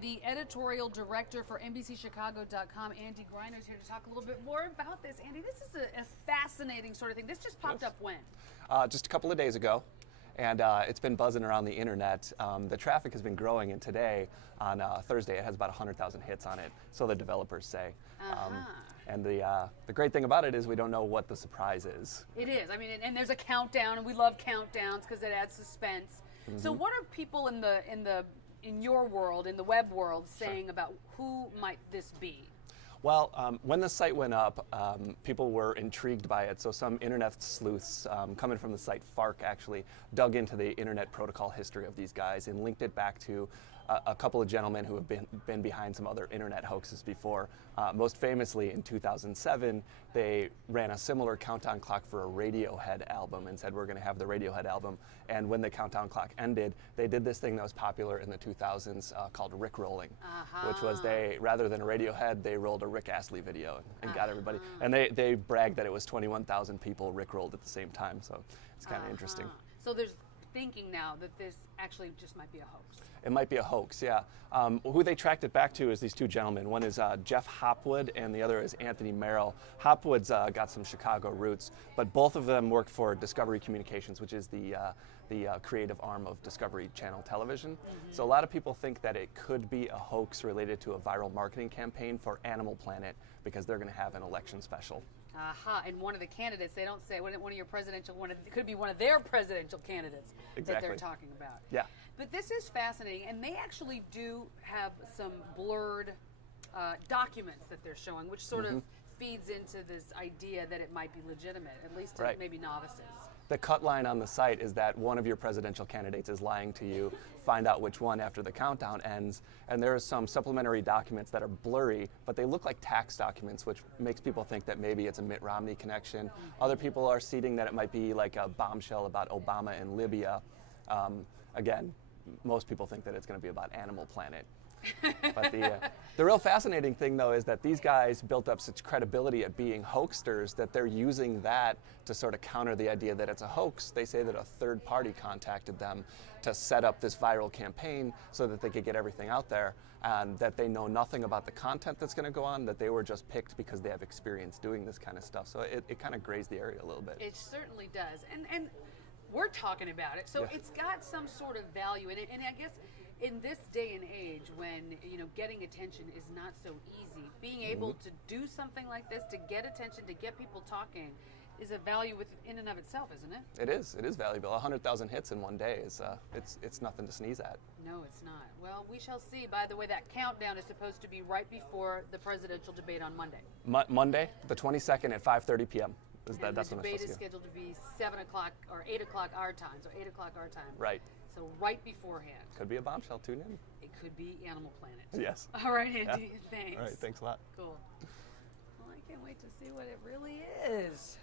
The editorial director for NBCChicago.com, Andy Griner, is here to talk a little bit more about this. Andy, this is a fascinating sort of thing. This just popped up when? Just a couple of days ago, and it's been buzzing around the internet. The traffic has been growing, and today, on Thursday, it has about 100,000 hits on it, so the developers say. And the great thing about it is we don't know what the surprise is. It is. I mean, and there's a countdown, and we love countdowns because it adds suspense. So what are people in your world, in the web world, saying about who might this be? Well, when the site went up, people were intrigued by it. So some internet sleuths coming from the site FARC actually dug into the internet protocol history of these guys and linked it back to a couple of gentlemen who have been behind some other internet hoaxes before. Most famously, in 2007, they ran a similar countdown clock for a Radiohead album and said, we're going to have the Radiohead album. And when the countdown clock ended, they did this thing that was popular in the 2000s called Rickrolling, which was rather than a Radiohead, they rolled a Rick Astley video and got everybody. And they bragged that it was 21,000 people Rickrolled at the same time. So it's kind of interesting. So there's thinking now that this actually just might be a hoax. It might be a hoax, yeah. Who they tracked it back to is these two gentlemen. One is Jeff Hopwood and the other is Anthony Merrill. Hopwood's got some Chicago roots, but both of them work for Discovery Communications, which is the creative arm of Discovery Channel Television. So a lot of people think that it could be a hoax related to a viral marketing campaign for Animal Planet because they're going to have an election special. And one of the candidates, they don't say one of your presidential, it could be one of their presidential candidates that they're talking about. Yeah. But this is fascinating, and they actually do have some blurred documents that they're showing, which sort of feeds into this idea that it might be legitimate, at least to maybe novices. The cut line on the site is that one of your presidential candidates is lying to you. Find out which one after the countdown ends. And there are some supplementary documents that are blurry, but they look like tax documents, which makes people think that maybe it's a Mitt Romney connection. Other people are seeding that it might be like a bombshell about Obama and Libya. Again, most people think that it's going to be about Animal Planet. But the real fascinating thing, though, is that these guys built up such credibility at being hoaxsters that they're using that to sort of counter the idea that it's a hoax. They say that a third party contacted them to set up this viral campaign so that they could get everything out there, and that they know nothing about the content that's going to go on, that they were just picked because they have experience doing this kind of stuff. So it kind of grazed the area a little bit. It certainly does. And we're talking about it, so it's got some sort of value in it. And I guess in this day and age, when getting attention is not so easy, being able to do something like this, to get attention, to get people talking, is a value in and of itself, isn't it? It is. It is valuable. 100,000 hits in one day is it's nothing to sneeze at. No, it's not. Well, we shall see. By the way, that countdown is supposed to be right before the presidential debate on Monday. Monday, the 22nd at 5:30 p.m. That's the debate is scheduled to be 7 o'clock or 8 o'clock our time, so 8 o'clock our time. Right. So right beforehand. Could be a bombshell. Tune in. It could be Animal Planet. Yes. All right, Andy. Yeah. Thanks. All right. Thanks a lot. Cool. Well, I can't wait to see what it really is.